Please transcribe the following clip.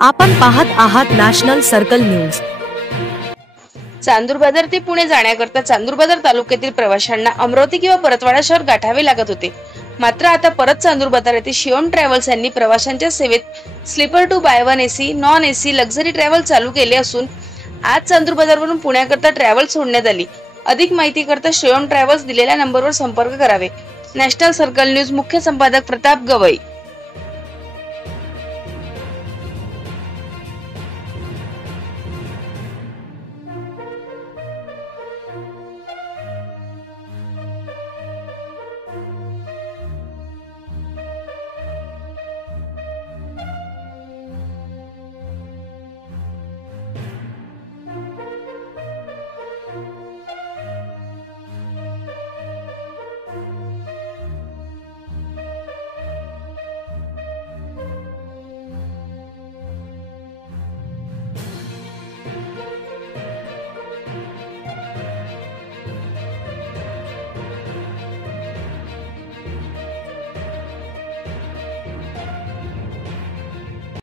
आपण पाहत आहात नॅशनल सर्कल न्यूज। चांदूर बाजार ते पुणे जाण्याकरता चांदूर बाजार तालुक्यातील प्रवाशांना अमरावती किंवा परतवाडा शहर गाठावे लागत होते। मात्र आता परत चांदूर बाजार येथे शिवम ट्रॅव्हल्स यांनी प्रवाशांच्या सेवेत sleeper to by one AC, non AC, luxury travel चालू केले असून आज चांदूर बाजारवरून पुण्याकरता ट्रॅव्हल सोडण्यात आली। अधिक माहिती करता शिवम ट्रॅव्हल्स दिलेल्या नंबरवर संपर्क करावे। नॅशनल सर्कल न्यूज मुख्य संपादक प्रताप गवई।